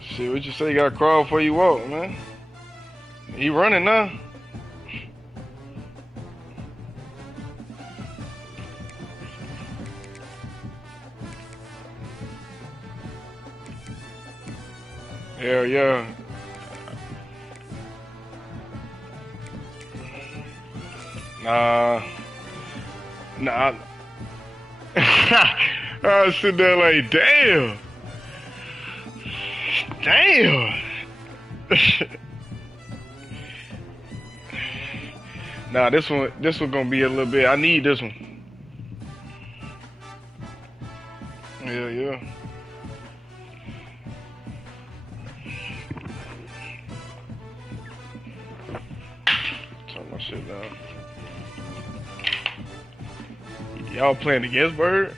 Shit, what you say? You gotta crawl before you walk, man. He running now. Hell yeah. Nah. I was sitting there like, damn. Damn. Nah, this one gonna be a little bit. I need this one. Yeah. Turn my shit down. Y'all playing against Bird?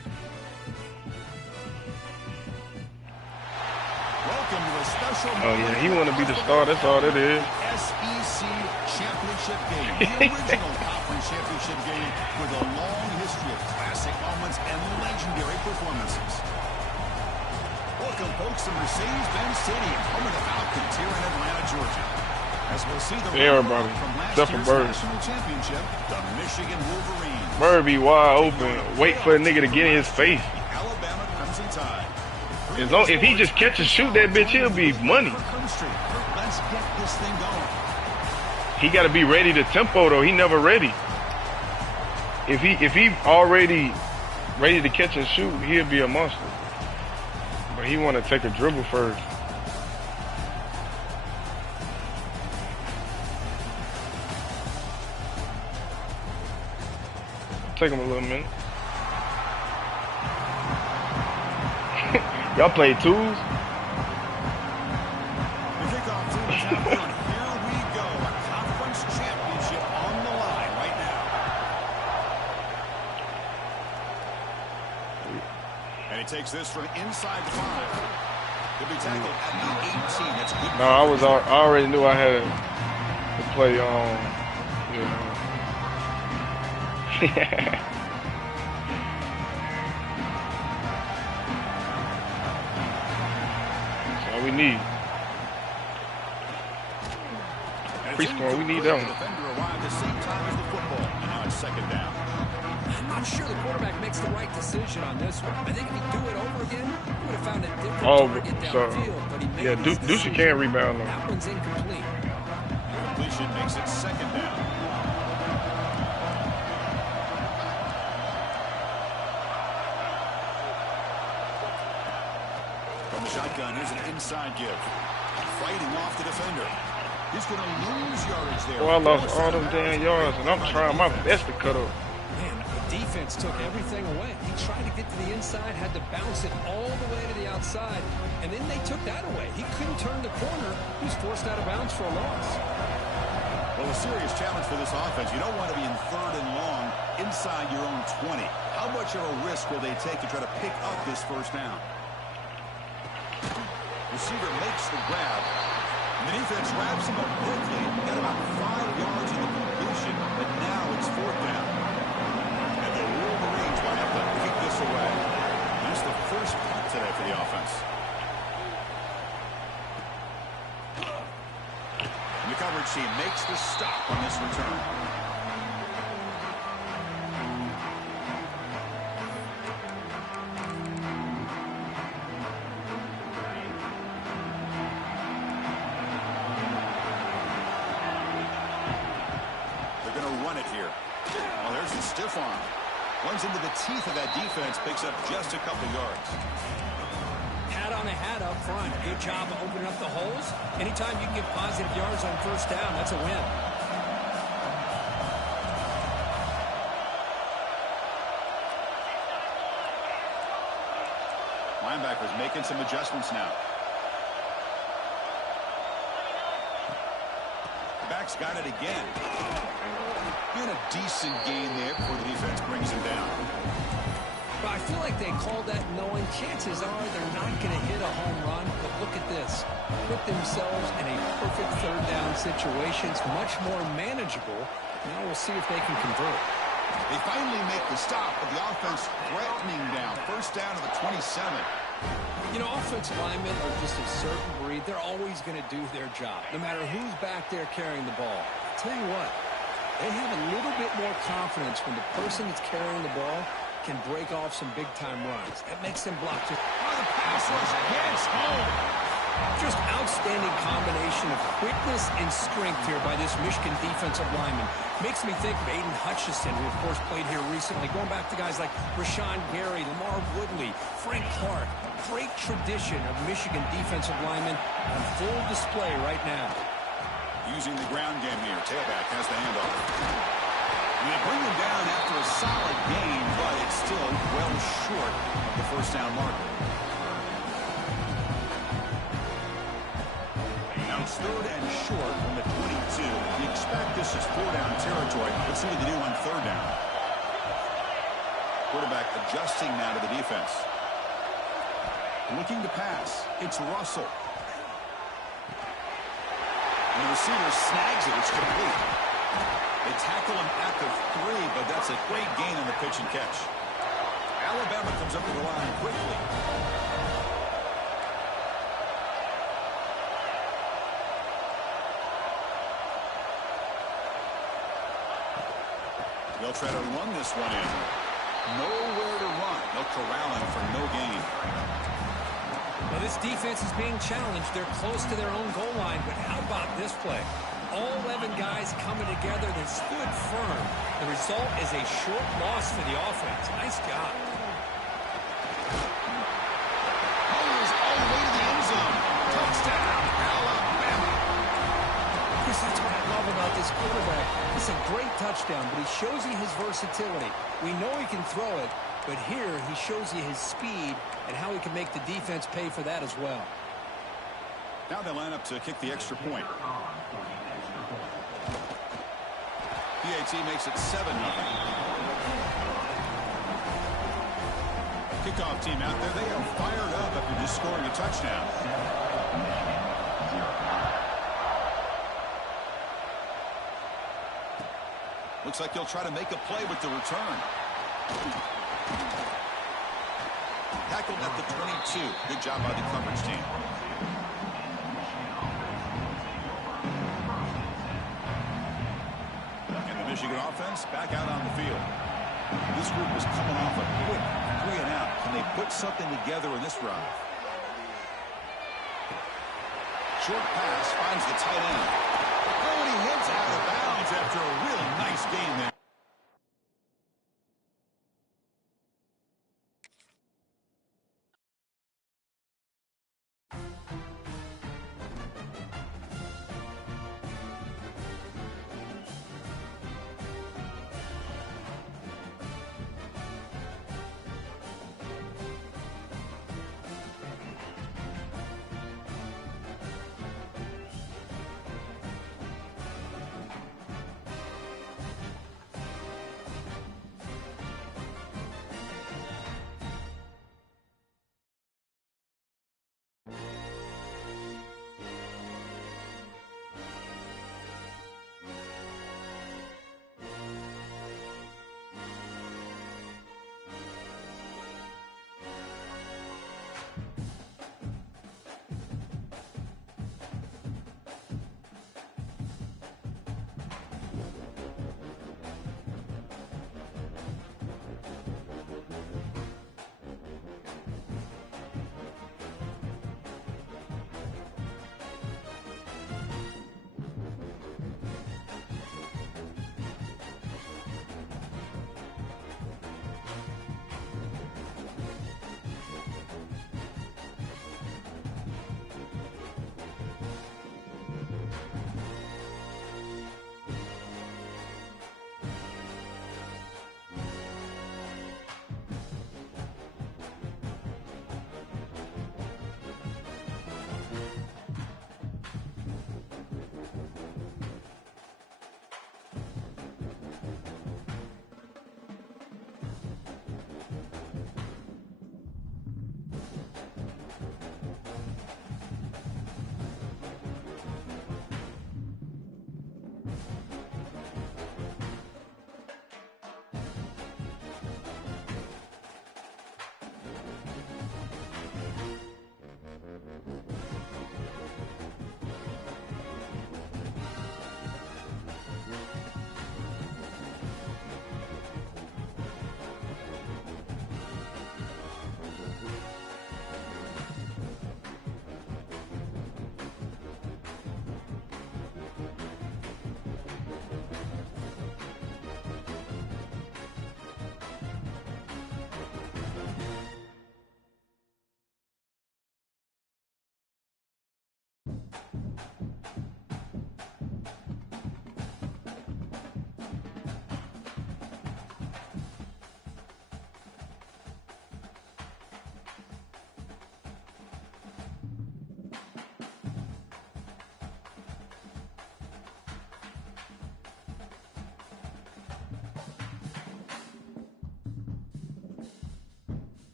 Oh yeah, he want to be the star. That's all it is. SEC championship game, the original conference championship game with a long history of classic moments and legendary performances. Welcome, folks, to Mercedes-Benz Stadium, home of the Falcons here in Atlanta, Georgia. As we'll see the everybody from last except for year's Bird. national championship, the Michigan Wolverines. Bird be wide open. Wait for a nigga to get in his face. Alabama Crimson Tide. As long, if he just catch and shoot that bitch, he'll be money. Let's get this thing going. He got to be ready to tempo though. He never ready. If he already ready to catch and shoot, he'll be a monster. But he want to take a dribble first. Take him a little minute. Y'all play twos? The kickoff to the top, and here we go. A conference championship on the line right now. And he takes this from inside the 5. He'll be tackled at the 18. That's good. No, I already knew I had to play That's all we need. Free score, we need that one. The defender arrived the same time as the football, and now it's second down. I'm not sure the quarterback makes the right decision on this one. I think if he'd do it over again, he would have found a different target downfield. But he made his Deuce can't rebound though. That one's incomplete. Completion makes it second down. From the shotgun, here's an inside give. Fighting off the defender. He's going to lose yardage there. Well, I lost all them damn yards, and I'm trying my best to cut up. Man, the defense took everything away. He tried to get to the inside, had to bounce it all the way to the outside, and then they took that away. He couldn't turn the corner. He was forced out of bounds for a loss. Well, a serious challenge for this offense. You don't want to be in third and long inside your own 20. How much of a risk will they take to try to pick up this first down? Receiver makes the grab. And the defense wraps him up quickly. Got about 5 yards in the completion, but now it's fourth down. And the Wolverines might have to kick this away. That's the first punt today for the offense. And the coverage team makes the stop on this return. Stiff arm. Runs into the teeth of that defense, picks up just a couple yards. Hat on a hat up front. Good job of opening up the holes. Anytime you can get positive yards on first down, that's a win. Linebackers making some adjustments now. Back's got it again. And a decent gain there before the defense brings him down. But I feel like they called that knowing chances are they're not going to hit a home run. But look at this. Put themselves in a perfect third down situation. It's much more manageable. Now we'll see if they can convert. They finally make the stop, but the offense threatening down. First down to the 27. You know, offensive linemen are just a certain breed. They're always going to do their job, no matter who's back there carrying the ball. I'll tell you what, they have a little bit more confidence when the person that's carrying the ball can break off some big-time runs. That makes them block. The pass rush gets home. Just outstanding combination of quickness and strength here by this Michigan defensive lineman. Makes me think of Aiden Hutchinson, who, of course, played here recently. Going back to guys like Rashawn Gary, Lamar Woodley, Frank Clark. Great tradition of Michigan defensive linemen on full display right now. Using the ground game here. Tailback has the handoff. And they bring them down after a solid gain, but it's still well short of the first down marker. Now it's third and short from the 22. You expect this is four-down territory. Let's see what they do on third down. Quarterback adjusting now to the defense. Looking to pass. It's Russell. And the receiver snags it. It's complete. They tackle him at the 3, but that's a great gain on the pitch and catch. Alabama comes up to the line quickly. They'll try to run this one in. Nowhere to run. They'll corral him for no gain. Well, this defense is being challenged. They're close to their own goal line, but how about this play? All 11 guys coming together. They stood firm. The result is a short loss for the offense. Nice job. Holmes all the way to the end zone. Touchdown, Alabama. Chris, that's what I love about this quarterback. It's a great touchdown, but he shows you his versatility. We know he can throw it, but here he shows you his speed and how he can make the defense pay for that as well. Now they line up to kick the extra point. PAT makes it 7-0. Kickoff team out there. They are fired up after just scoring a touchdown. Looks like he'll try to make a play with the return. Tackled at the 22. Good job by the coverage team. And the Michigan offense back out on the field. This group was coming off a quick 3-and-out. Can they put something together in this drive? Short pass finds the tight end. Oh, and he hits out of bounds after a really nice game there.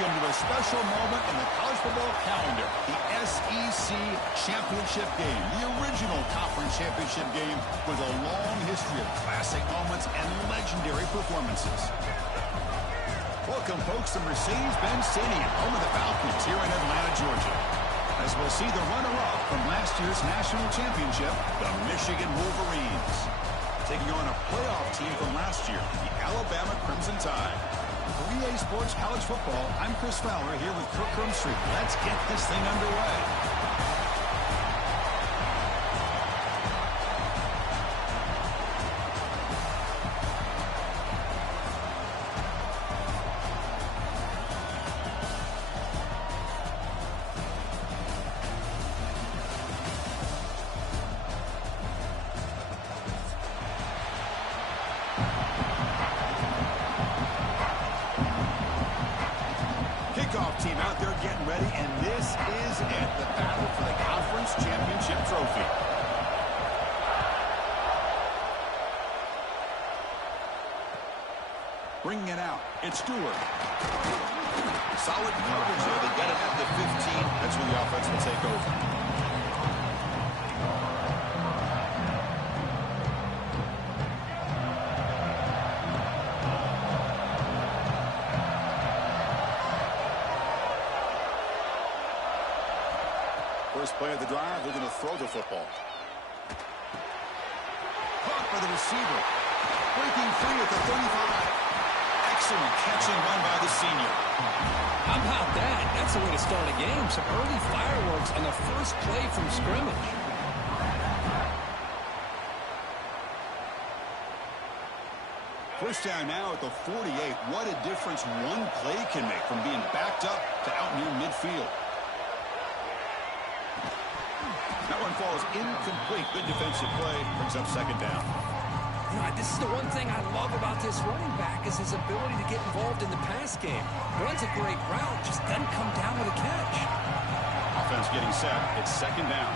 Welcome to a special moment in the college football calendar, the SEC Championship Game, the original conference championship game with a long history of classic moments and legendary performances. Welcome, folks, to Mercedes-Benz Stadium, home of the Falcons here in Atlanta, Georgia, as we'll see the runner-up from last year's national championship, the Michigan Wolverines, taking on a playoff team from last year, the Alabama Crimson Tide. For EA Sports College Football, I'm Chris Fowler here with Kirk Crumbstreet. Let's get this thing underway. Kickoff team out there getting ready, and this is it, the battle for the conference championship trophy. Bringing it out, it's Stewart. Solid coverage there. They get it at the 15. That's where the offense will take over. First play of the drive, they're going to throw the football. Caught by the receiver. Breaking free at the 35. Excellent catch and run by the senior. How about that? That's the way to start a game. Some early fireworks on the first play from scrimmage. First down now at the 48. What a difference one play can make from being backed up to out near midfield. That one falls incomplete. Good defensive play. Brings up second down. You know, this is the one thing I love about this running back is his ability to get involved in the pass game. Runs a great route, just doesn't come down with a catch. Offense getting set. It's second down.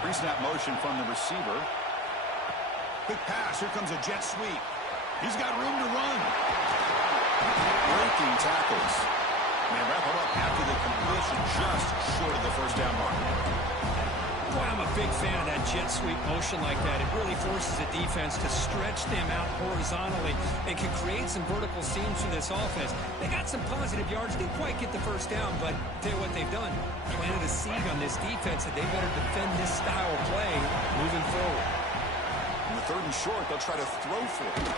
Pre-snap motion from the receiver. Quick pass. Here comes a jet sweep. He's got room to run. Breaking tackles. And they wrap him up after the completion just short of the first down mark. Boy, I'm a big fan of that jet sweep motion like that. It really forces a defense to stretch them out horizontally and can create some vertical seams for this offense. They got some positive yards. Didn't quite get the first down, but tell you what they've done. Planted a seed on this defense that they better defend this style of play moving forward. In the third and short, they'll try to throw for it.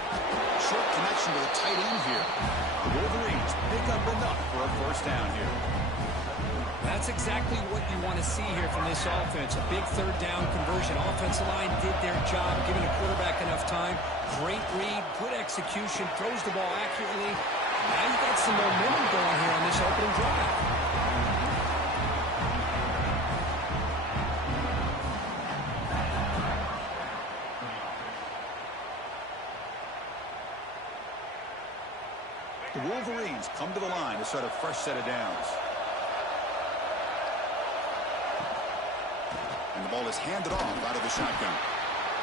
Short connection to the tight end here. The Wolverines pick up enough for a first down here. That's exactly what you want to see here from this offense. A big third down conversion. Offensive line did their job, giving the quarterback enough time. Great read, good execution, throws the ball accurately. Now you've got some momentum going here on this opening drive. The Wolverines come to the line to start a fresh set of downs. And the ball is handed off out of the shotgun.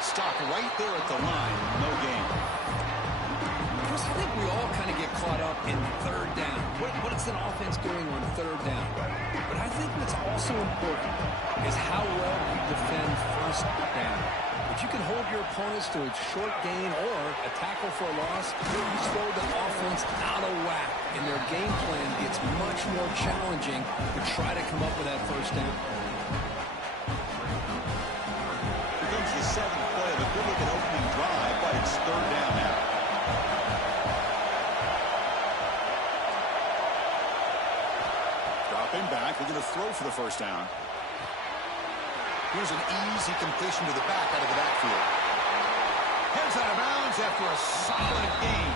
Stop right there at the line. No gain. Chris, I think we all kind of get caught up in third down. What is an offense doing on third down? But I think what's also important is how well we defend first down. If you can hold your opponents to a short gain or a tackle for a loss, you throw the offense out of whack, and their game plan gets much more challenging to try to come up with that first down. The seventh play of a good-looking opening drive, but it's third down now. Dropping back, they're going to throw for the first down. Here's an easy completion to the back out of the backfield. Heads out of bounds after a solid gain.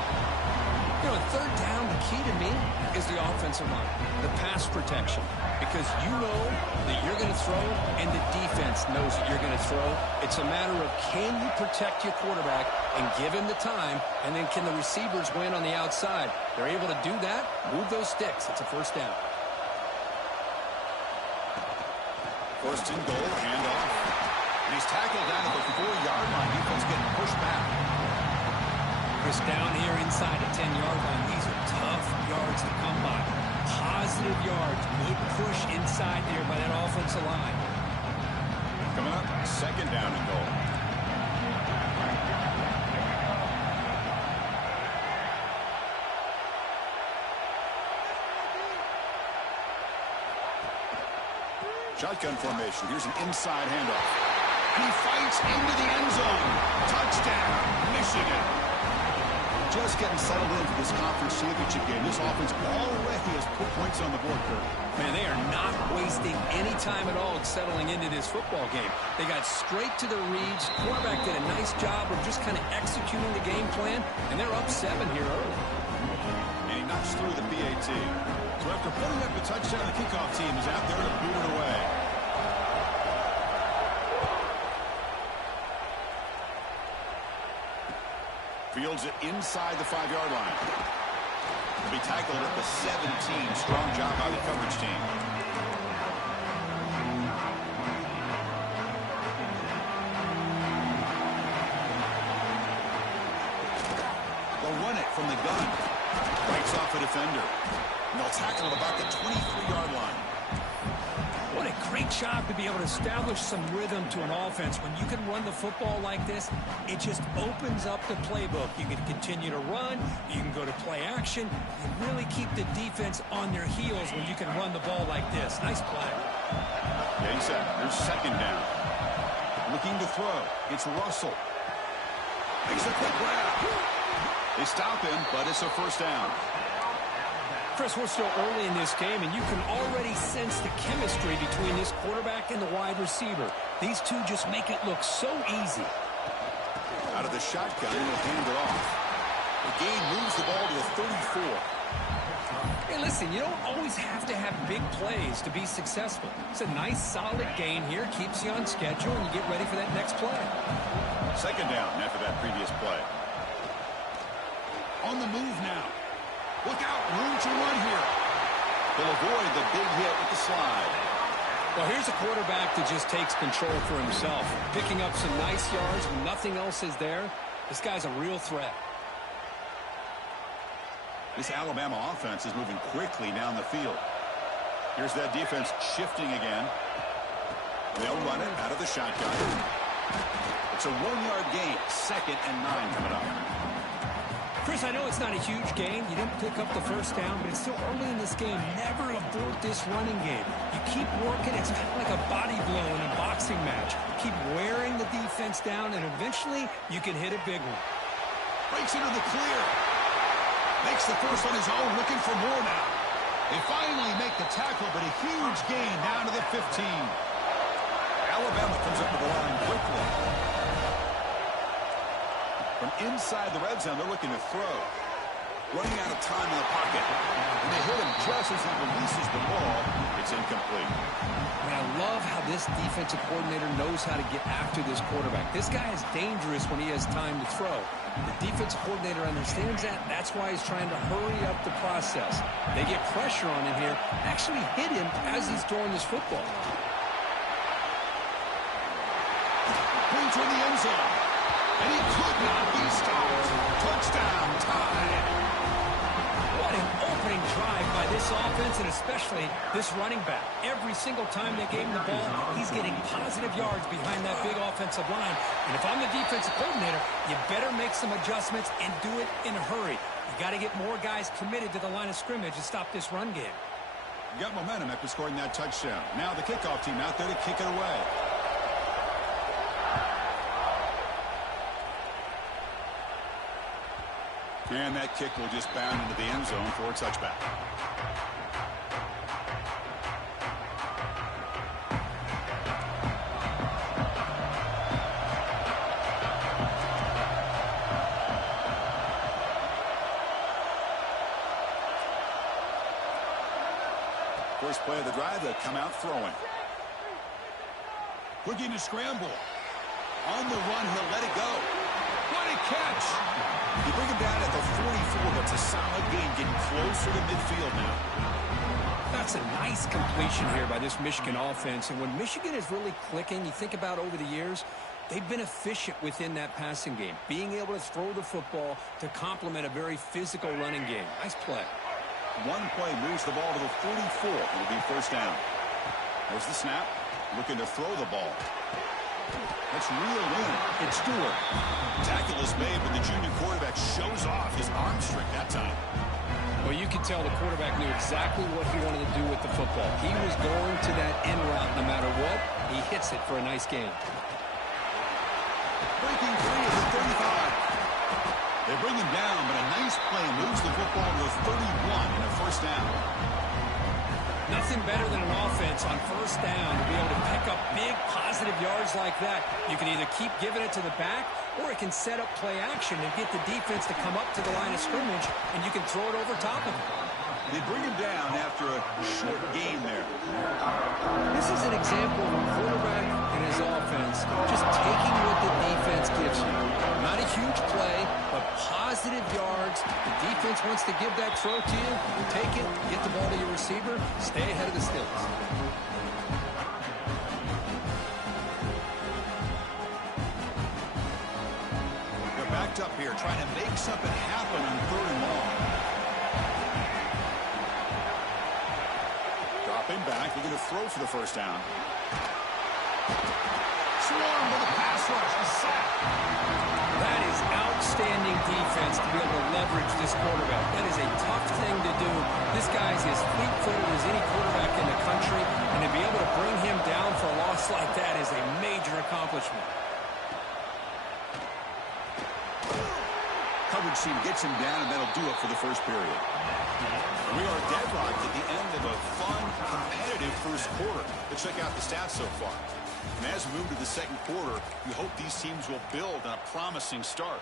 You know, third down, the key to me is the offensive line, the pass protection. Because you know that you're going to throw, and the defense knows that you're going to throw. It's a matter of can you protect your quarterback and give him the time, and then can the receivers win on the outside? They're able to do that, move those sticks. It's a first down. First and goal, handoff. And he's tackled down at the 4-yard line. Defense getting pushed back. Chris, down here inside the 10-yard line, these are tough yards to come by. positive yards. Good push inside there by that offensive line. Coming up, second down and goal. Shotgun formation. Here's an inside handoff. And he fights into the end zone. Touchdown, Michigan. Just getting settled in for this conference championship game. This offense already has put points on the board, Kurt. Man, they are not wasting any time at all settling into this football game. They got straight to the reads. Quarterback did a nice job of just kind of executing the game plan, and they're up 7 here early. And he knocks through the PAT. So after putting up a touchdown, the kickoff team is out there to boot it away. Fields it inside the 5-yard line. He'll be tackled at the 17. Strong job by the coverage team. They'll run it from the gun. Breaks off a defender. And they'll tackle at about the 23-yard line. What a great job to be able to establish some rhythm to an offense. When you can run the football like this, it just opens up the playbook. You can continue to run. You can go to play action. You really keep the defense on their heels when you can run the ball like this. Nice play. Getting set. There's second down. Looking to throw. It's Russell. Makes a quick grab. They stop him, but it's a first down. Chris, we're still early in this game, and you can already sense the chemistry between this quarterback and the wide receiver. These two just make it look so easy. Out of the shotgun, he'll hand it off. The game moves the ball to the 34. Hey, listen, you don't always have to have big plays to be successful. It's a nice, solid gain here. Keeps you on schedule, and you get ready for that next play. Second down after that previous play. On the move now. Look out, room to run here. They'll avoid the big hit with the slide. Well, here's a quarterback that just takes control for himself. Picking up some nice yards when nothing else is there. This guy's a real threat. This Alabama offense is moving quickly down the field. Here's that defense shifting again. They'll run it out of the shotgun. It's a 1-yard gain. 2nd and 9 coming up. Chris, I know it's not a huge gain. You didn't pick up the first down, but it's still early in this game. Never abort this running game. You keep working. It's kind of like a body blow in a boxing match. Keep wearing the defense down, and eventually you can hit a big one. Breaks into the clear. Makes the first on his own, looking for more now. They finally make the tackle, but a huge gain down to the 15. Alabama comes up to the line quickly. From inside the red zone, they're looking to throw. Running out of time in the pocket. And they hit him just as he releases the ball. It's incomplete. And I love how this defensive coordinator knows how to get after this quarterback. This guy is dangerous when he has time to throw. The defensive coordinator understands that. That's why he's trying to hurry up the process. They get pressure on him here. Actually hit him as he's throwing this football. Brings her in the end zone. And he could not be stopped. Touchdown, tie. What an opening drive by this offense, and especially this running back. Every single time they gave him the ball, he's getting positive yards behind that big offensive line. And if I'm the defensive coordinator, you better make some adjustments and do it in a hurry. You got to get more guys committed to the line of scrimmage to stop this run game. You got momentum after scoring that touchdown. Now the kickoff team out there to kick it away. And that kick will just bound into the end zone for a touchback. First play of the drive, they'll come out throwing. Looking to scramble. On the run, he'll let it go. What a catch! You bring him down at the 44. That's a solid gain, getting closer to midfield now. That's a nice completion here by this Michigan offense. And when Michigan is really clicking, you think about over the years, they've been efficient within that passing game, being able to throw the football to complement a very physical running game. Nice play. One play moves the ball to the 44. It'll be first down. There's the snap. Looking to throw the ball. That's reeled in. It's Stewart. Tackle is made, but the junior quarterback shows off his arm strength that time. Well, you could tell the quarterback knew exactly what he wanted to do with the football. He was going to that in route no matter what. He hits it for a nice gain. Breaking free at the 35. They bring him down, but a nice play moves the football to the 31 and a first down. Nothing better than an offense on first down to be able to pick up big positive yards like that. You can either keep giving it to the back, or it can set up play action and get the defense to come up to the line of scrimmage, and you can throw it over top of it. They bring him down after a short gain there. This is an example of a quarterback and his offense just taking what the defense gives you. Not a huge play, but positive yards. The defense wants to give that throw to you. You take it, get the ball to your receiver, stay ahead of the stills. They're backed up here, trying to make something happen on 3rd and long. Dropping back, looking to throw for the first down. Swarm with a pass rush, a sack. That is outstanding defense to be able to leverage this quarterback. That is a tough thing to do. This guy's as fleet-footed as any quarterback in the country, and to be able to bring him down for a loss like that is a major accomplishment. Coverage team gets him down, and that'll do it for the first period. We are deadlocked at the end of a fun, competitive first quarter. Let's check out the stats so far. And as we move to the second quarter, we hope these teams will build on a promising start.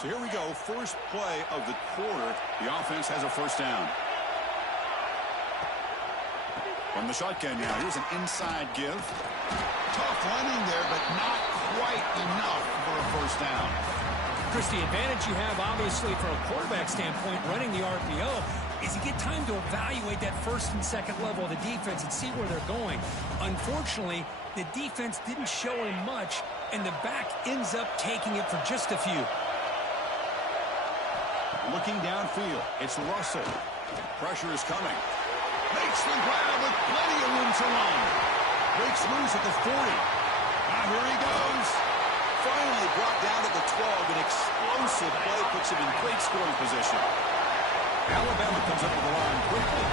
So here we go. First play of the quarter. The offense has a first down. From the shotgun now, here's an inside give. Tough running there, but not quite enough for a first down. Chris, the advantage you have, obviously, from a quarterback standpoint, running the RPO, is you get time to evaluate that first and second level of the defense and see where they're going. Unfortunately, the defense didn't show him much, and the back ends up taking it for just a few. Looking downfield, it's Russell. Pressure is coming. Makes the grab with plenty of room to run. Breaks loose at the 40. Now here he goes. Finally brought down at the 12. An explosive play puts him in great scoring position. Alabama comes up to the line quickly.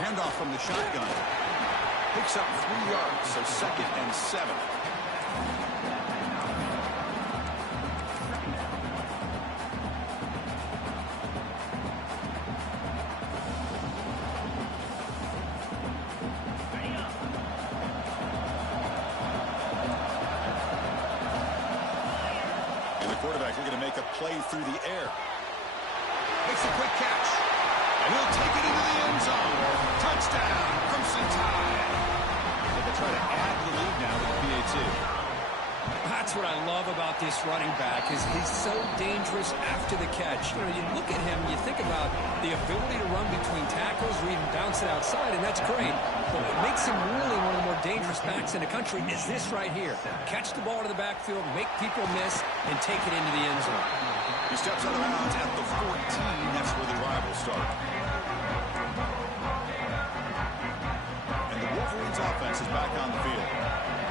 Handoff from the shotgun. Picks up 3 yards, so 2nd and 7. Quarterback looking to make a play through the air. Makes a quick catch. And he'll take it into the end zone. Touchdown, Crimson Tide. They'll try to add the lead now with the PAT. That's what I love about this running back is he's so dangerous after the catch. You know, you look at him, you think about the ability to run between tackles or even bounce it outside, and that's great. But what makes him really one of the more dangerous backs in the country is this right here. Catch the ball to the backfield, make people miss, and take it into the end zone. He steps out of bounds at the 14. That's where the drive will start. And the Wolverines offense is back on the field.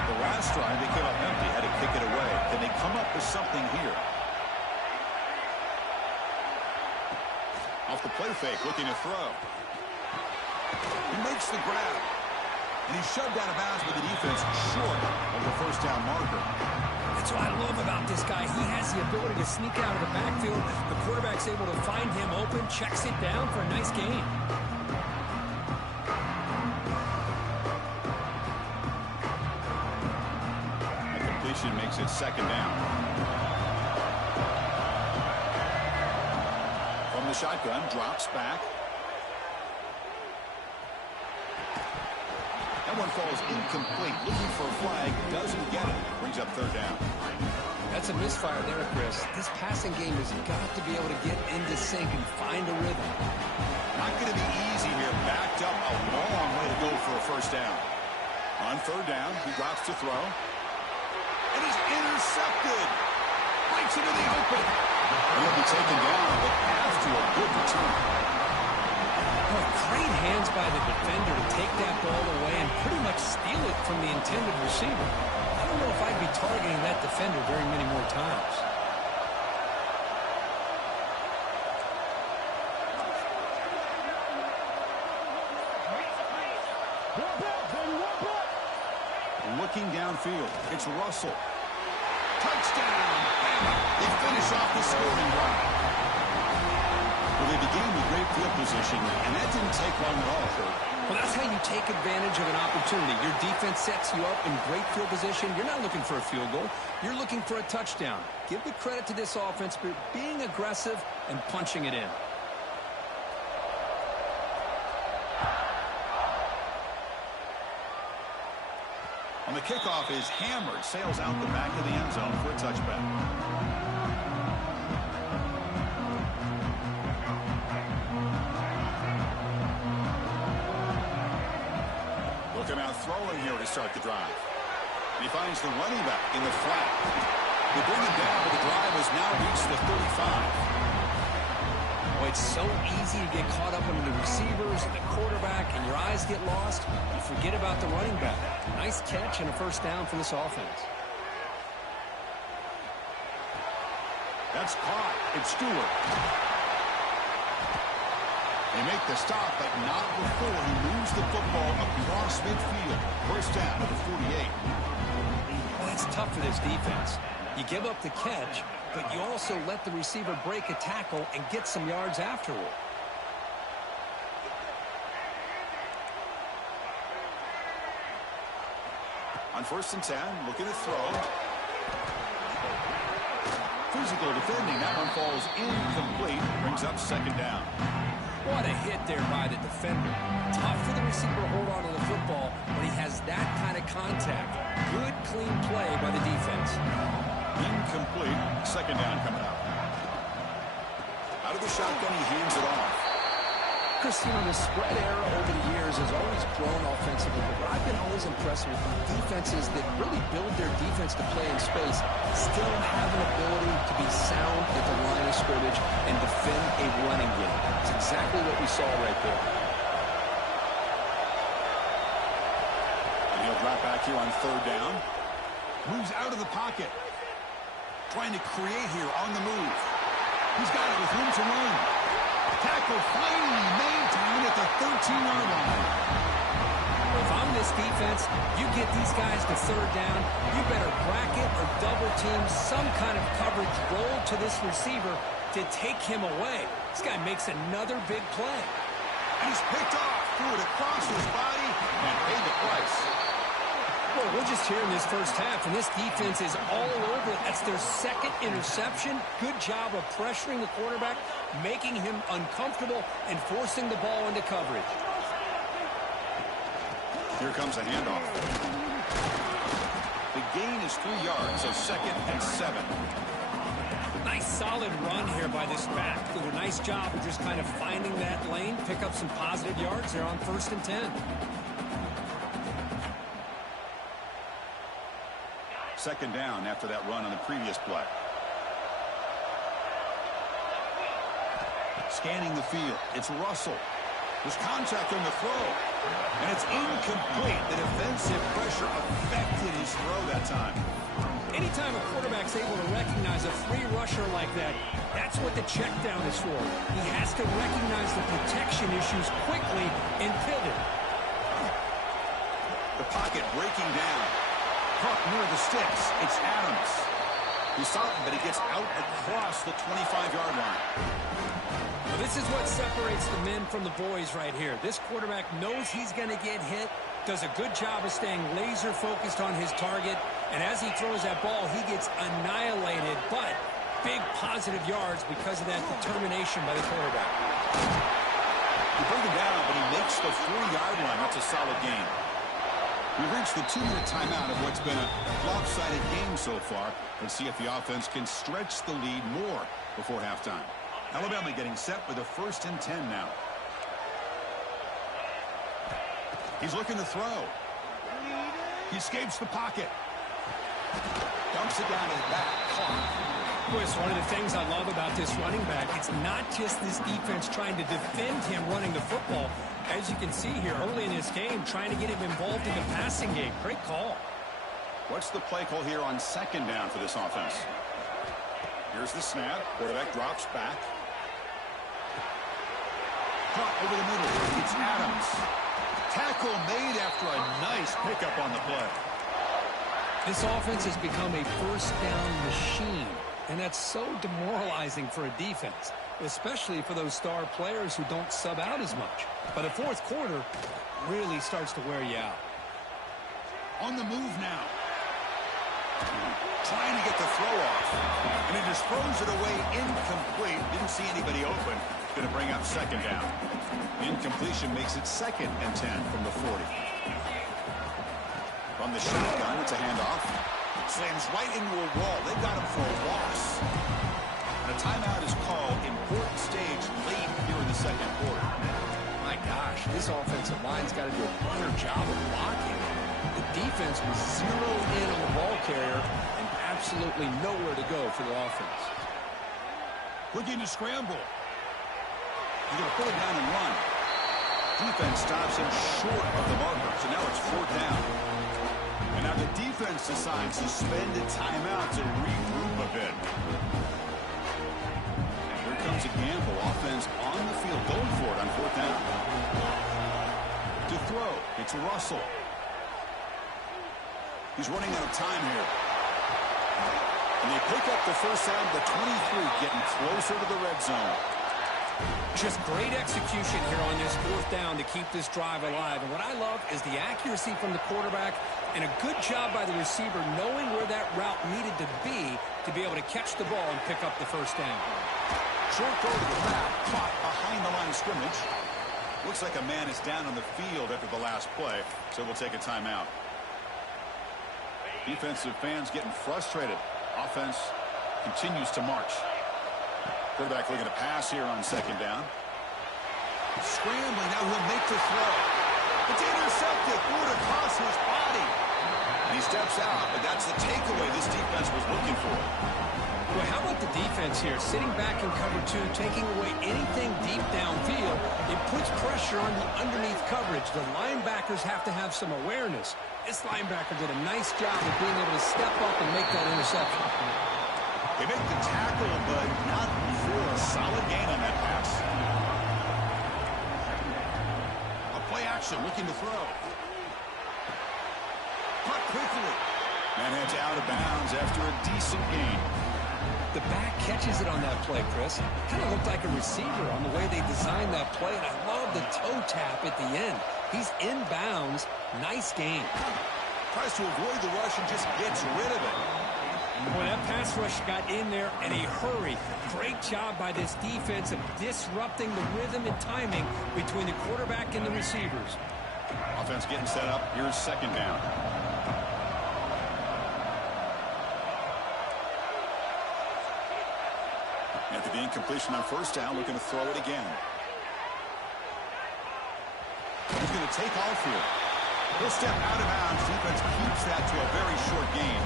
The last drive, they came up empty, had to kick it away. Can they come up with something here? Off the play fake, looking to throw. He makes the grab. And he's shoved out of bounds with the defense short of the first down marker. That's what I love about this guy. He has the ability to sneak out of the backfield. The quarterback's able to find him open, checks it down for a nice gain. Makes it 2nd down. From the shotgun, drops back. That one falls incomplete. Looking for a flag, doesn't get it. Brings up 3rd down. That's a misfire there, Chris. This passing game has got to be able to get into sync and find a rhythm. Not going to be easy here. Backed up a long way to go for a first down. On 3rd down, he drops to throw. And and he's intercepted. Breaks into the open. He'll be taken down, but after a good return. Well, great hands by the defender to take that ball away and pretty much steal it from the intended receiver. I don't know if I'd be targeting that defender very many more times. Looking downfield, it's Russell. Touchdown! They finish off the scoring drive. Well, they began with great field position, and that didn't take long at all, Kurt. Well, that's how you take advantage of an opportunity. Your defense sets you up in great field position. You're not looking for a field goal. You're looking for a touchdown. Give the credit to this offense for being aggressive and punching it in. On the kickoff is hammered, sails out the back of the end zone for a touchback. Looking out throwing here to start the drive. And he finds the running back in the flat. They bring it down, but the drive has now reached the 35. Well, it's so easy to get caught up into the receivers and the quarterback, and your eyes get lost. You forget about the running back. Nice catch and a first down for this offense. That's caught. It's Stewart. They make the stop, but not before he moves the football across midfield. First down at the 48. Well, it's tough for this defense. You give up the catch, but you also let the receiver break a tackle and get some yards afterward. On 1st and 10, looking to throw. Physical defending. That one falls incomplete. Brings up 2nd down. What a hit there by the defender. Tough for the receiver to hold on to the football when he has that kind of contact. Good, clean play by the defense. Incomplete. 2nd down coming up. Out of the shotgun, he hands it off. Christine, the spread era over the years has always grown offensively, but what I've been always impressed with defenses that really build their defense to play in space still have an ability to be sound at the line of scrimmage and defend a running game. It's exactly what we saw right there. And he'll drop back here on 3rd down. Moves out of the pocket. Trying to create here on the move. He's got it with room to run. Tackle finally maintained at the 13-yard line. If I'm this defense, you get these guys to 3rd down, you better bracket or double team some kind of coverage roll to this receiver to take him away. This guy makes another big play. And he's picked off, threw it across his body, and paid the price. Well, we're just here in this first half, and this defense is all over it. That's their 2nd interception. Good job of pressuring the quarterback, making him uncomfortable, and forcing the ball into coverage. Here comes a handoff. The gain is 3 yards, so 2nd and 7. Nice solid run here by this back. Did a nice job of just kind of finding that lane, pick up some positive yards there on 1st and 10. 2nd down after that run on the previous play. Scanning the field. It's Russell. There's contact on the throw. And it's incomplete. The defensive pressure affected his throw that time. Anytime a quarterback's able to recognize a free rusher like that, that's what the check down is for. He has to recognize the protection issues quickly and pivot. The pocket breaking down. Caught near the sticks. It's Adams. He's stopped, but he gets out across the 25-yard line. Well, this is what separates the men from the boys right here. This quarterback knows he's going to get hit, does a good job of staying laser focused on his target, and as he throws that ball, he gets annihilated, but big positive yards because of that determination by the quarterback. He brings him down, but he makes the 4-yard line. That's a solid gain. We've reached the 2-minute timeout of what's been a lopsided game so far. Let's see if the offense can stretch the lead more before halftime. Alabama getting set with a 1st and 10 now. He's looking to throw. He escapes the pocket. Dumps it down his back. Caught. Chris, one of the things I love about this running back, it's not just this defense trying to defend him running the football. As you can see here early in this game, trying to get him involved in the passing game. Great call. What's the play call here on second down for this offense? Here's the snap. Quarterback drops back. Drop over the middle. It's Adams. Tackle made after a nice pickup on the play. This offense has become a first down machine, and that's so demoralizing for a defense, especially for those star players who don't sub out as much. But the fourth quarter really starts to wear you out. On the move now. Trying to get the throw off. And he just throws it away incomplete. Didn't see anybody open. Going to bring up second down. Incompletion makes it 2nd and 10 from the 40. From the shotgun, it's a handoff. Slams right into a wall. They've got him for a loss. And a timeout is called. Important stage late here in the second quarter. My gosh, this offensive line's got to do a better job of blocking. The defense was zeroed in on the ball carrier and absolutely nowhere to go for the offense. Looking to scramble. He's going to pull it down and run. Defense stops him short of the marker, so now it's 4th down. And now the defense decides to spend a timeout to regroup a bit. Here comes a gamble. Offense on the field, going for it on 4th down. To throw, it's Russell. He's running out of time here. And they pick up the first down to the 23, getting closer to the red zone. Just great execution here on this 4th down to keep this drive alive. And what I love is the accuracy from the quarterback and a good job by the receiver knowing where that route needed to be able to catch the ball and pick up the first down. Short throw to the back, caught behind the line of scrimmage. Looks like a man is down on the field after the last play, so we'll take a timeout. Defensive fans getting frustrated. Offense continues to march. Quarterback looking to pass here on second down. Scrambling, now he'll make the throw. It's intercepted, threw it across his body. And he steps out, but that's the takeaway this defense was looking for. Well, how about the defense here? Sitting back in cover 2, taking away anything deep downfield. It puts pressure on the underneath coverage. The linebackers have to have some awareness. This linebacker did a nice job of being able to step up and make that interception. They make the tackle, but not for a solid gain on that pass. A play action, looking to throw. Cut quickly. And heads out of bounds after a decent gain. The back catches it on that play, Chris. Kind of looked like a receiver on the way they designed that play, and I love the toe tap at the end. He's inbounds. Nice game. Tries to avoid the rush and just gets rid of it. Boy, that pass rush got in there in a hurry. Great job by this defense of disrupting the rhythm and timing between the quarterback and the receivers. Offense getting set up. Here's second down. After the incompletion on first down, looking to throw it again. He's going to take off here. He'll step out of bounds. Defense keeps that to a very short gain.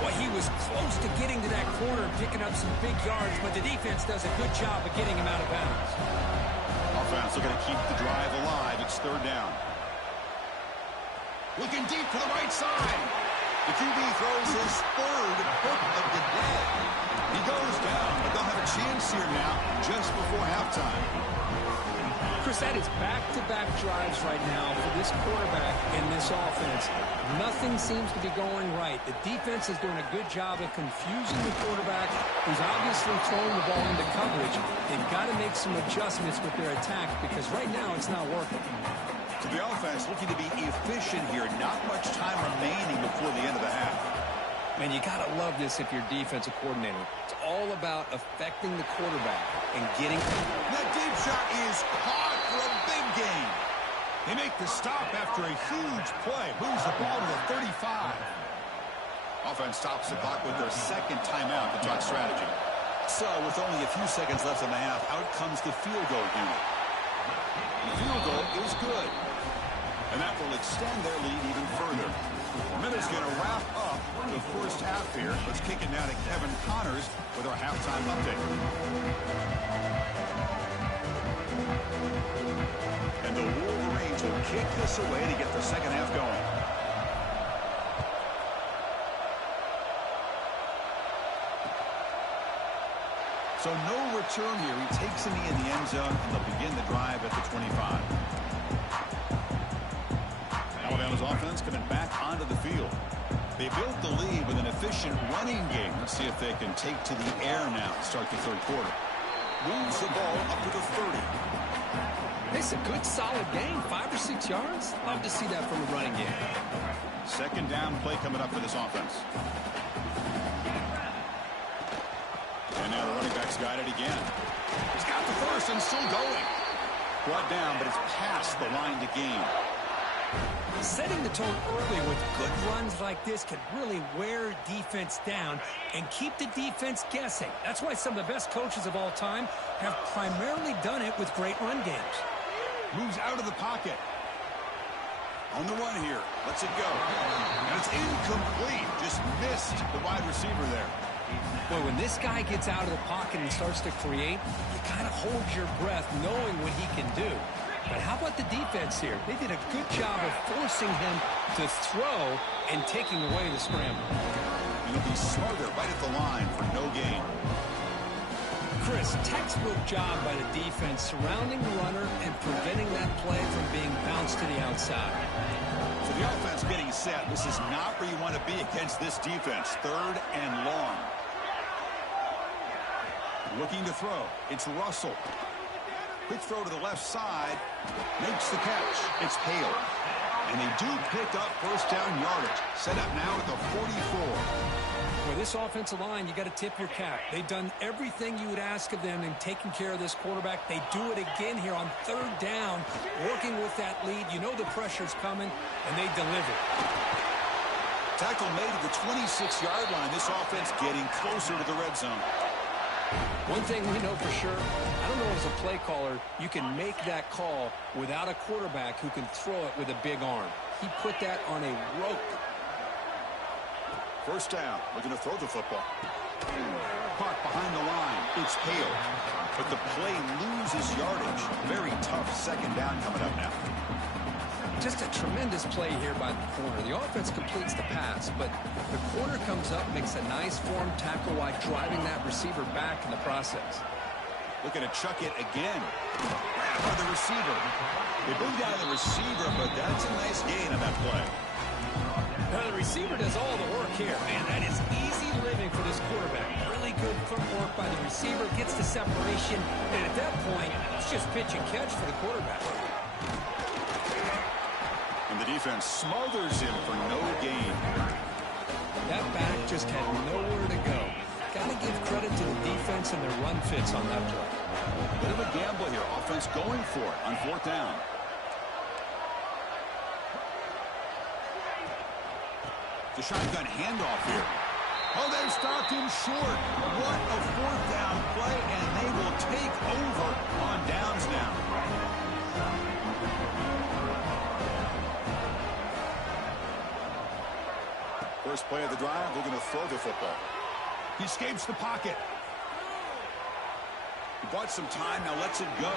Well, he was close to getting to that corner and picking up some big yards, but the defense does a good job of getting him out of bounds. Offense looking to keep the drive alive. It's third down. Looking deep to the right side. The QB throws his third hook of the day. He goes down, but they'll have a chance here now just before halftime. Chris, that is back-to-back drives right now for this quarterback and this offense. Nothing seems to be going right. The defense is doing a good job of confusing the quarterback, who's obviously throwing the ball into coverage. They've got to make some adjustments with their attack because right now it's not working. So the offense looking to be efficient here. Not much time remaining before the end of the half. Man, you got to love this if you're defensive coordinator. It's all about affecting the quarterback and getting... That deep shot is caught for a big gain. They make the stop after a huge play. Moves the ball to the 35. Offense stops the clock with their second timeout to talk strategy. So, with only a few seconds left in the half, out comes the field goal unit. The field goal is good. And that will extend their lead even further. Minute's going to wrap up the first half here. Let's kick it now to Kevin Connors with our halftime update. And the Wolverines will kick this away to get the second half going. So no return here. He takes a knee in the end zone, and they'll begin the drive at the 25. Alabama's offense coming back onto the field. They built the lead with an efficient running game. Let's see if they can take to the air now to start the third quarter. Moves the ball up to the 30. It's a good, solid game. 5 or 6 yards. Love to see that from a running game. Second down play coming up for this offense. And now the running back's got it again. He's got the first and still going. Brought down, but it's past the line to gain. Setting the tone early with good runs like this can really wear defense down and keep the defense guessing. That's why some of the best coaches of all time have primarily done it with great run games. Moves out of the pocket. On the run here. Lets it go. And it's incomplete. Just missed the wide receiver there. Boy, when this guy gets out of the pocket and starts to create, you kind of hold your breath knowing what he can do. But how about the defense here? They did a good job of forcing him to throw and taking away the scramble. And he'll be smarter right at the line for no gain. Chris, textbook job by the defense surrounding the runner and preventing that play from being bounced to the outside. So the offense getting set. This is not where you want to be against this defense. Third and long. Looking to throw. It's Russell. Quick throw to the left side. Makes the catch. It's Hale. And they do pick up first down yardage. Set up now at the 44. For this offensive line, you got to tip your cap. They've done everything you would ask of them in taking care of this quarterback. They do it again here on third down, working with that lead. You know the pressure's coming, and they deliver. Tackle made at the 26-yard line. This offense getting closer to the red zone. One thing we know for sure, I don't know as a play caller, you can make that call without a quarterback who can throw it with a big arm. He put that on a rope. First down. Looking to throw the football. Park behind the line. It's Hale. But the play loses yardage. Very tough second down coming up now. Just a tremendous play here by the corner. The offense completes the pass, but the corner comes up, makes a nice form tackle while driving that receiver back in the process. Looking to chuck it again. Grab by the receiver. They bring down the receiver, but that's a nice gain on that play. Now the receiver does all the work here. Man, that is easy living for this quarterback. Really good footwork by the receiver, gets the separation, and at that point, it's just pitch and catch for the quarterback. And the defense smothers him for no gain. That back just had nowhere to go. Got to give credit to the defense and their run fits on that play. Bit of a gamble here. Offense going for it on fourth down. The shotgun handoff here. Oh, they stopped him short. What a fourth down play, and they will take over on downs now. First play of the drive, they're going to throw the football. He escapes the pocket. He bought some time, now lets it go.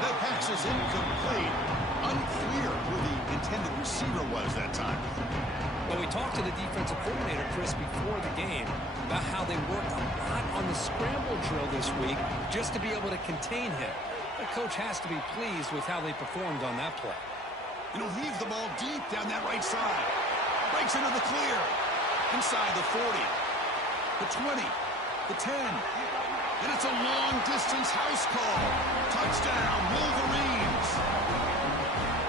That pass is incomplete. Unclear who the intended receiver was that time. Well, we talked to the defensive coordinator, Chris, before the game about how they worked a lot on the scramble drill this week just to be able to contain him. The coach has to be pleased with how they performed on that play. And he'll heave the ball deep down that right side. Breaks into the clear. Inside the 40. The 20. The 10. And it's a long-distance house call. Touchdown, Wolverines.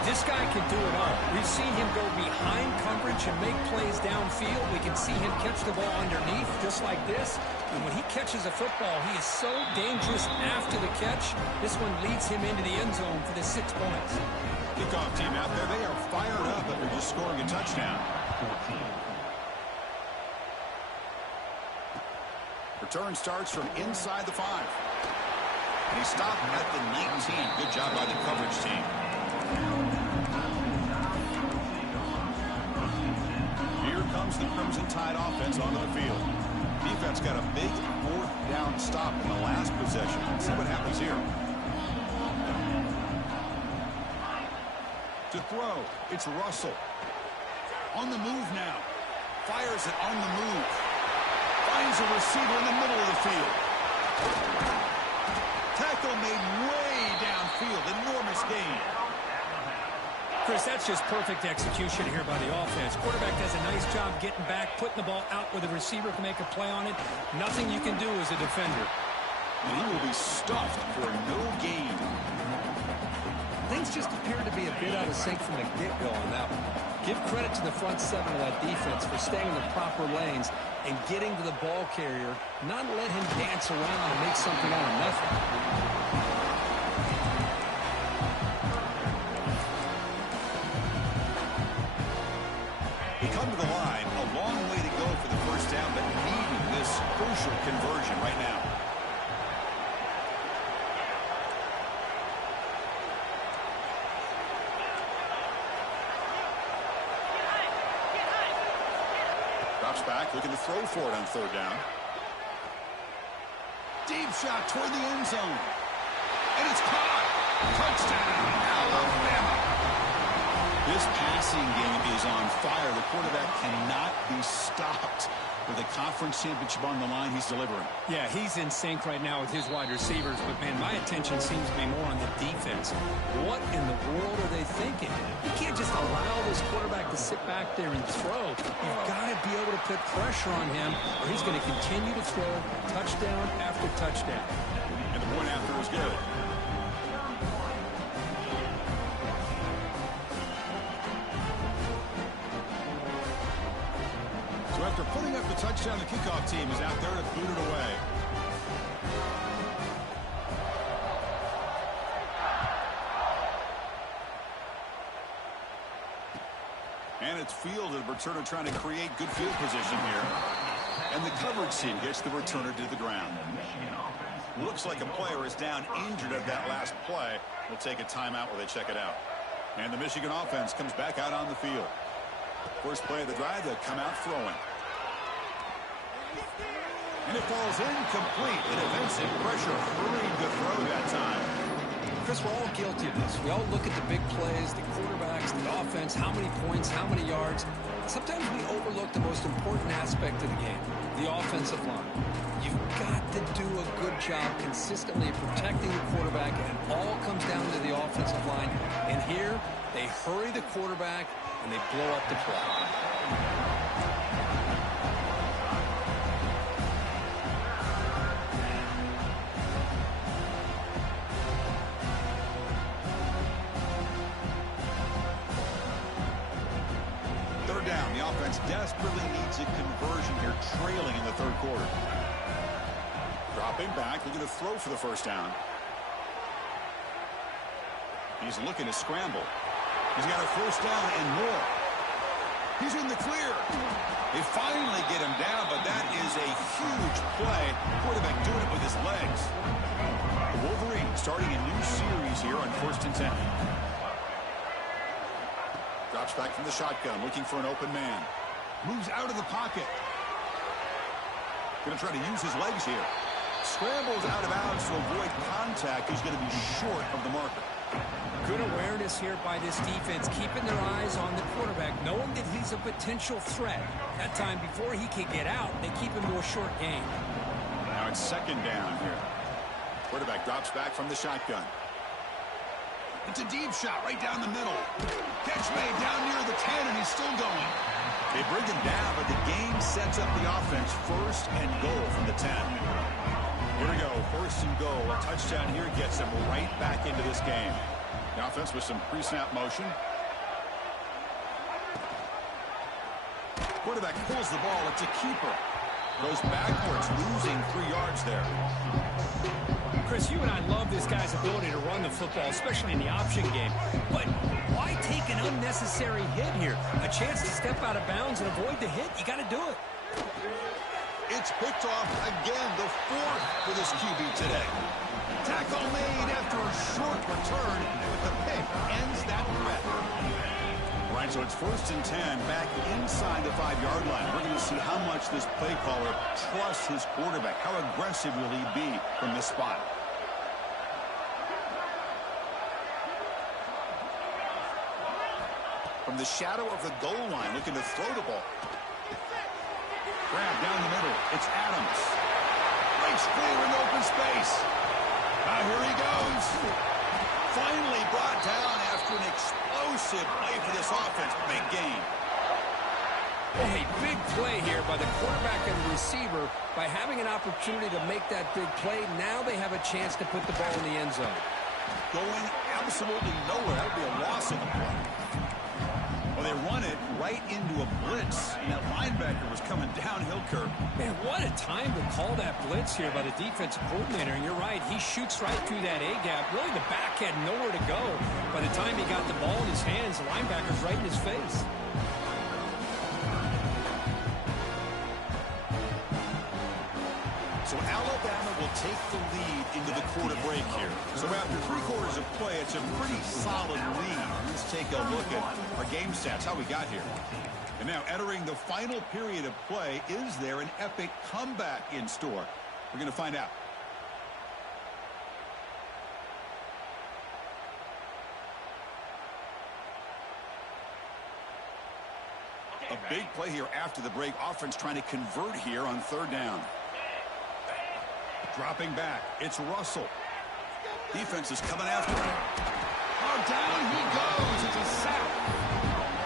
This guy can do it all. We've seen him go behind coverage and make plays downfield. We can see him catch the ball underneath just like this. And when he catches a football, he is so dangerous after the catch. This one leads him into the end zone for the 6 points. Kickoff team out there, they are fired up after just scoring a touchdown. Return starts from inside the 5. And he stopped at the 19. Good job by the coverage team. brings the Crimson Tide offense onto the field. Defense got a big fourth down stop in the last possession. Let's see what happens here. To throw, it's Russell. On the move now. Fires it on the move. Finds a receiver in the middle of the field. Tackle made way downfield. Enormous gain. Chris, that's just perfect execution here by the offense. Quarterback does a nice job getting back, putting the ball out where the receiver can make a play on it. Nothing you can do as a defender. And he will be stuffed for no gain. Things just appear to be a bit out of sync from the get-go on that one. Give credit to the front seven of that defense for staying in the proper lanes and getting to the ball carrier, not let him dance around and make something out of nothing. We come to the line, a long way to go for the first down, but needing this crucial conversion right now. Drops back, looking to throw for it on third down. Deep shot toward the end zone. And it's caught. Touchdown, Alabama. This passing game is on fire. The quarterback cannot be stopped. With a conference championship on the line, he's delivering. Yeah, he's in sync right now with his wide receivers, but, man, my attention seems to be more on the defense. What in the world are they thinking? You can't just allow this quarterback to sit back there and throw. You've got to be able to put pressure on him, or he's going to continue to throw touchdown after touchdown. And the point after was good. So after putting up the touchdown, the kickoff team is out there to boot it away. And it's fielded. Returner trying to create good field position here. And the coverage team gets the returner to the ground. Looks like a player is down injured at that last play. We'll take a timeout while they check it out. And the Michigan offense comes back out on the field. First play of the drive, they'll come out throwing. And it falls incomplete. The defensive pressure hurried the throw that time. Chris, we're all guilty of this. We all look at the big plays, the quarterbacks, the offense, how many points, how many yards. Sometimes we overlook the most important aspect of the game, the offensive line. You've got to do a good job consistently protecting the quarterback, and it all comes down to the offensive line. And here, they hurry the quarterback, and they blow up the play. Down. The offense desperately needs a conversion here, trailing in the third quarter. Dropping back, looking to throw for the first down. He's looking to scramble. He's got a first down and more. He's in the clear. They finally get him down, but that is a huge play. Quarterback doing it with his legs. The Wolverines starting a new series here on 1st and 10. Drops back from the shotgun, looking for an open man. Moves out of the pocket. Going to try to use his legs here. Scrambles out of bounds to avoid contact. He's going to be short of the marker. Good awareness here by this defense, keeping their eyes on the quarterback, knowing that he's a potential threat. That time, before he can get out, they keep him to a short gain. Now it's second down here. Quarterback drops back from the shotgun. It's a deep shot right down the middle. Catch made down near the 10, and he's still going. They bring him down, but the game sets up the offense. First and goal from the 10. Here we go, first and goal. A touchdown here gets them right back into this game. The offense with some pre-snap motion. Quarterback pulls the ball. It's a keeper. Goes backwards, losing 3 yards there. Chris, you and I love this guy's ability to run the football, especially in the option game. But why take an unnecessary hit here? A chance to step out of bounds and avoid the hit? You got to do it. It's picked off again, the 4th for this QB today. Tackle made after a short return, but the pick ends that threat. All right, so it's 1st and 10 back inside the 5-yard line. We're going to see how much this play caller trusts his quarterback. How aggressive will he be from this spot? From the shadow of the goal line, looking to throw the ball. Grab down the middle. It's Adams. Breaks clear in open space. Now here he goes. Finally brought down after an explosive play for this offense. Big gain. Hey, big play here by the quarterback and the receiver. By having an opportunity to make that big play, now they have a chance to put the ball in the end zone. Going absolutely nowhere. That would be a loss of the play. Well, they run it right into a blitz, and that linebacker was coming downhill curve. Man, what a time to call that blitz here by the defensive coordinator. And you're right, he shoots right through that A-gap. Really, the back had nowhere to go. By the time he got the ball in his hands, the linebacker's right in his face. So Alabama will take the lead into the quarter break here. So after 3 quarters of play, it's a pretty solid lead. Let's take a look at our game stats, how we got here. And now entering the final period of play, is there an epic comeback in store? We're going to find out. A big play here after the break. Offense trying to convert here on 3rd down. Dropping back, it's Russell. Defense is coming after him. Oh, down he goes. It's a sack.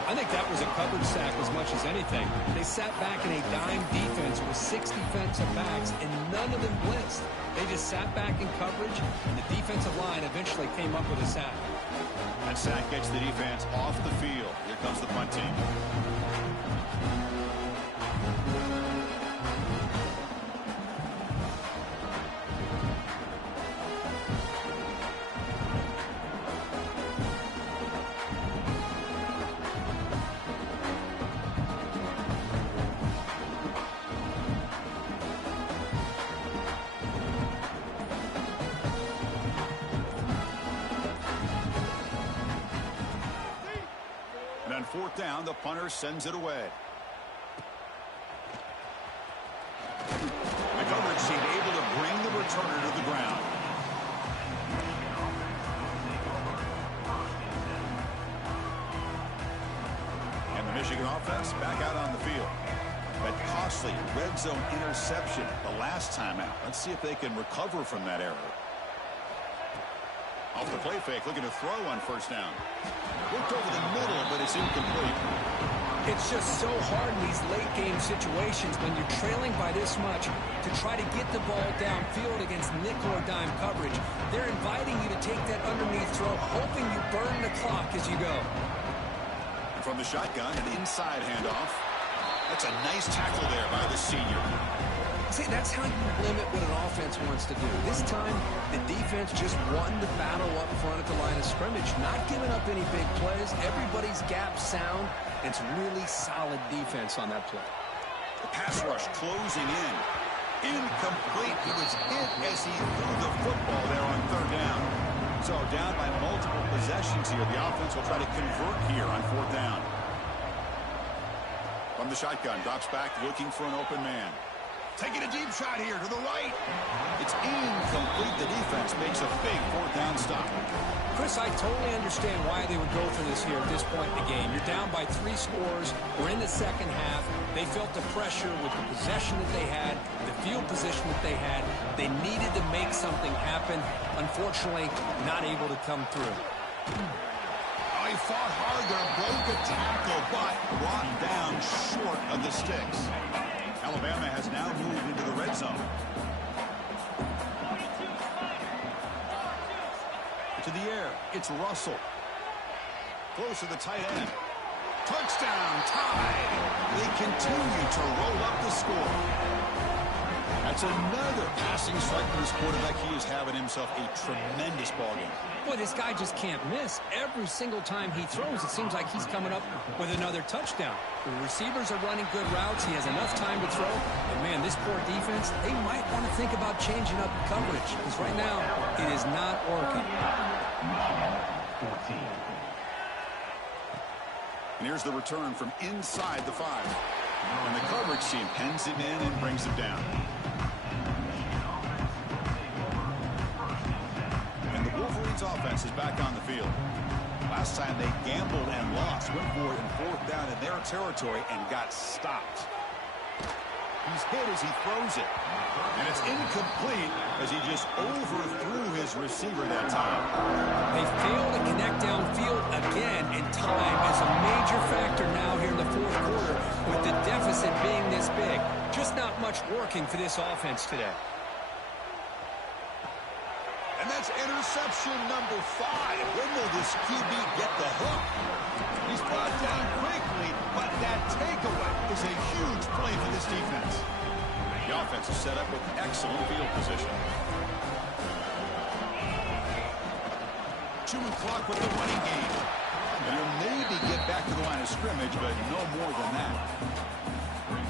I think that was a coverage sack as much as anything. They sat back in a dime defense with 6 defensive backs, and none of them blitzed. They just sat back in coverage, and the defensive line eventually came up with a sack. That sack gets the defense off the field. Here comes the punt team. And on 4th down, the punter sends it away. The coverage team able to bring the returner to the ground. And the Michigan offense back out on the field. That costly red zone interception the last time out. Let's see if they can recover from that error. Off the play fake, looking to throw on 1st down. Looked over the middle, but it's incomplete. It's just so hard in these late-game situations when you're trailing by this much to try to get the ball downfield against nickel or dime coverage. They're inviting you to take that underneath throw, hoping you burn the clock as you go. From the shotgun, an inside handoff. That's a nice tackle there by the senior. See, that's how you limit what an offense wants to do. This time, the defense just wanting to battle up front at the line of scrimmage, not giving up any big plays. Everybody's gap sound. It's really solid defense on that play. The pass rush closing in. Incomplete. He was hit as he threw the football there on 3rd down. So down by multiple possessions here. The offense will try to convert here on 4th down. From the shotgun, drops back looking for an open man. Taking a deep shot here to the right. It's incomplete. The defense makes a big 4th down stop. Chris, I totally understand why they would go for this here at this point in the game. You're down by 3 scores. We're in the second half. They felt the pressure with the possession that they had, the field position that they had. They needed to make something happen. Unfortunately, not able to come through. Oh, he fought hard there, broke a tackle, but brought down short of the sticks. Alabama has now moved into the red zone. To the air, it's Russell. Close to the tight end. Touchdown, tied. They continue to roll up the score. That's another passing strike for this quarterback. He is having himself a tremendous ballgame. Boy, this guy just can't miss. Every single time he throws, it seems like he's coming up with another touchdown. The receivers are running good routes. He has enough time to throw. And, man, this poor defense, they might want to think about changing up coverage because right now it is not working. And here's the return from inside the 5. And the coverage team pens him in and brings him down. And the Wolverines offense is back on the field. Last time they gambled and lost, went for it in 4th down in their territory and got stopped. He's hit as he throws it. And it's incomplete as he just overthrew his receiver that time. They fail to connect downfield again, and time is a major factor now here in the 4th quarter with the deficit being this big. Just not much working for this offense today. And that's interception number 5. When will this QB get the hook? He's brought down quickly, but that takeaway is a huge play for this defense. The offense is set up with excellent field position. Chewing clock with the running game. And he'll maybe get back to the line of scrimmage, but no more than that.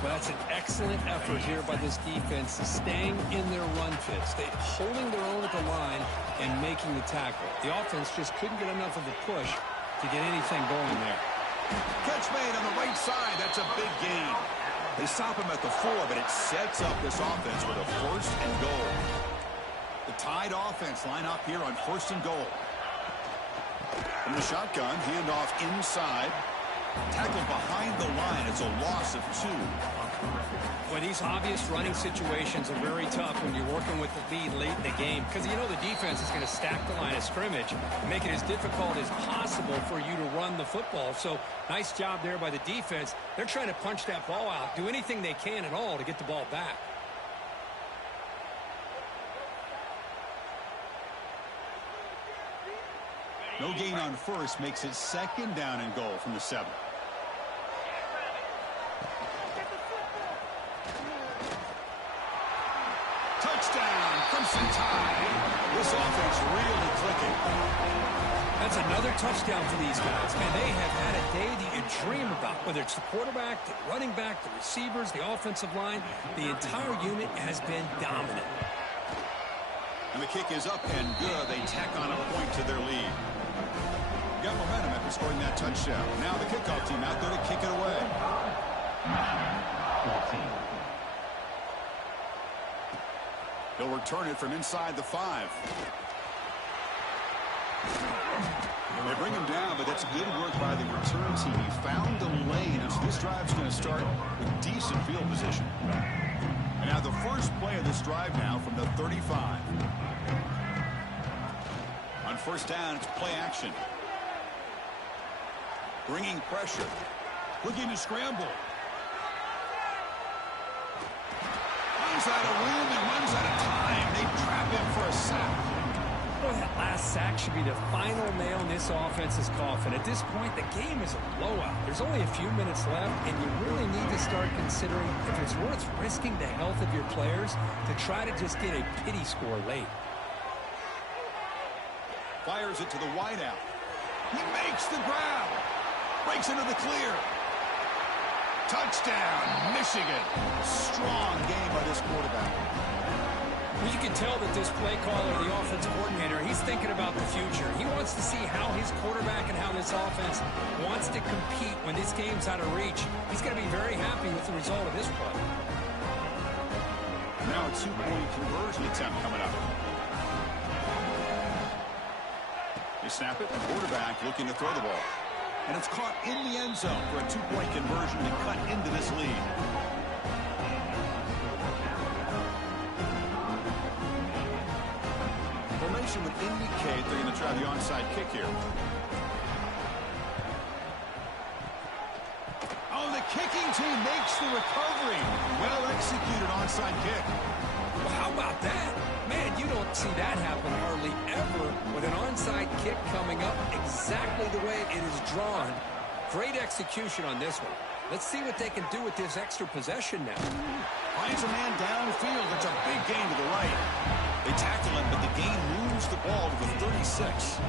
Well, that's an excellent effort here by this defense, staying in their run fits. They're holding their own at the line and making the tackle. The offense just couldn't get enough of a push to get anything going there. Catch made on the right side. That's a big gain. They stop him at the 4, but it sets up this offense with a 1st and goal. The Tide offense line up here on 1st and goal. From the shotgun, handoff inside. Tackled behind the line. It's a loss of 2. Well, these obvious running situations are very tough when you're working with the lead late in the game because you know the defense is going to stack the line of scrimmage and make it as difficult as possible for you to run the football. So nice job there by the defense. They're trying to punch that ball out, do anything they can at all to get the ball back. No gain on 1st makes it 2nd down and goal from the 7. Touchdown, Crimson Tide. This offense really clicking. That's another touchdown for these guys. Man, they have had a day that you dream about, whether it's the quarterback, the running back, the receivers, the offensive line. The entire unit has been dominant. And the kick is up and good. They tack on a point to their lead. Got momentum after scoring that touchdown. Now the kickoff team out there to kick it away. They'll return it from inside the 5. They bring him down, but that's good work by the return team. He found the lane, and so this drive's going to start with decent field position. And now the first play of this drive now from the 35. On 1st down, it's play action. Bringing pressure. Looking to scramble. Runs out of room and runs out of time. They trap him for a sack. Boy, that last sack should be the final nail in this offense's coffin. At this point, the game is a blowout. There's only a few minutes left, and you really need to start considering if it's worth risking the health of your players to try to just get a pity score late. Fires it to the wideout. He makes the grab. Breaks into the clear. Touchdown, Michigan. Strong game by this quarterback. Well, you can tell that this play caller, the offensive coordinator, he's thinking about the future. He wants to see how his quarterback and how this offense wants to compete when this game's out of reach. He's going to be very happy with the result of this play. Now a 2-point conversion attempt coming up. They snap it, and quarterback looking to throw the ball. And it's caught in the end zone for a 2-point conversion to cut into this lead. Formation would indicate they're going to try the onside kick here. Oh, the kicking team makes the recovery. Well executed onside kick. Well, how about that? Man, you don't see that happen hardly ever with an onside kick coming up exactly the way it is drawn. Great execution on this one. Let's see what they can do with this extra possession now. Finds a man downfield. It's a big gain to the right. They tackle him, but the gain moves the ball to the 36.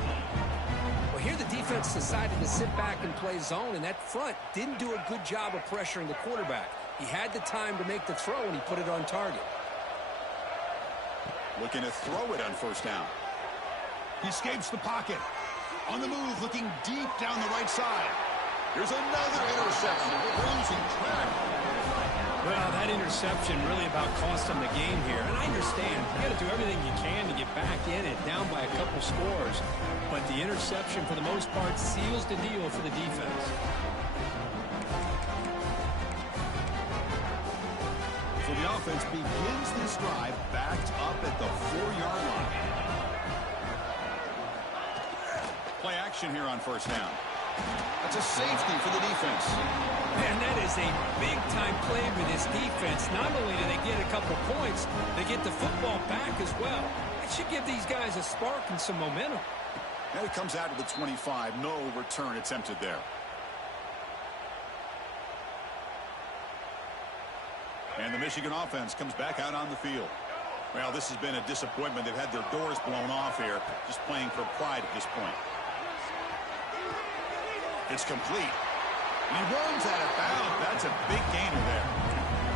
Well, here the defense decided to sit back and play zone, and that front didn't do a good job of pressuring the quarterback. He had the time to make the throw, and he put it on target. Looking to throw it on 1st down. He escapes the pocket. On the move, looking deep down the right side. Here's another interception. We're losing track. Well, that interception really about cost them the game here. And I understand. You got to do everything you can to get back in it, down by a couple scores. But the interception, for the most part, seals the deal for the defense. So the offense begins this drive backed up at the 4-yard line. Play action here on first down. That's a safety for the defense. Man, that is a big-time play for this defense. Not only do they get a couple points, they get the football back as well. It should give these guys a spark and some momentum. And it comes out to the 25. No return attempted there. And the Michigan offense comes back out on the field. Well, this has been a disappointment. They've had their doors blown off here, just playing for pride at this point. It's complete. He runs out of bounds. That's a big gainer there.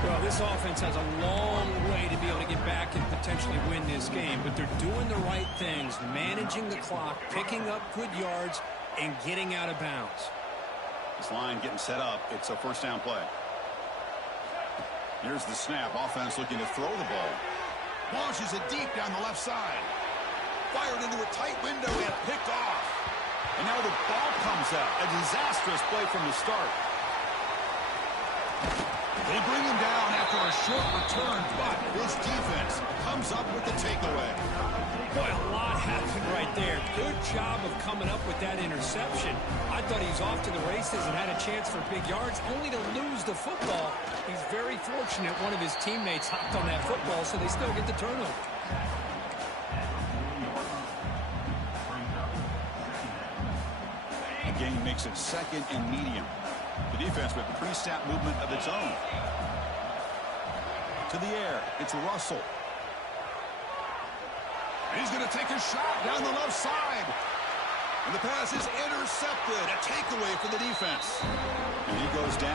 Well, this offense has a long way to be able to get back and potentially win this game, but they're doing the right things, managing the clock, picking up good yards, and getting out of bounds. This line getting set up. It's a first down play. Here's the snap. Offense looking to throw the ball. Launches it deep down the left side. Fired into a tight window and picked off. And now the ball comes out. A disastrous play from the start. They bring him down after a short return, but this defense comes up with the takeaway. Boy, a lot happened right there. Good job of coming up with that interception. I thought he was off to the races and had a chance for big yards, only to lose the football. He's very fortunate one of his teammates hopped on that football, so they still get the turnover. The game makes it second and medium. The defense with pre-snap movement of its own. To the air, it's Russell. He's going to take a shot down the left side. And the pass is intercepted. A takeaway for the defense. And he goes down.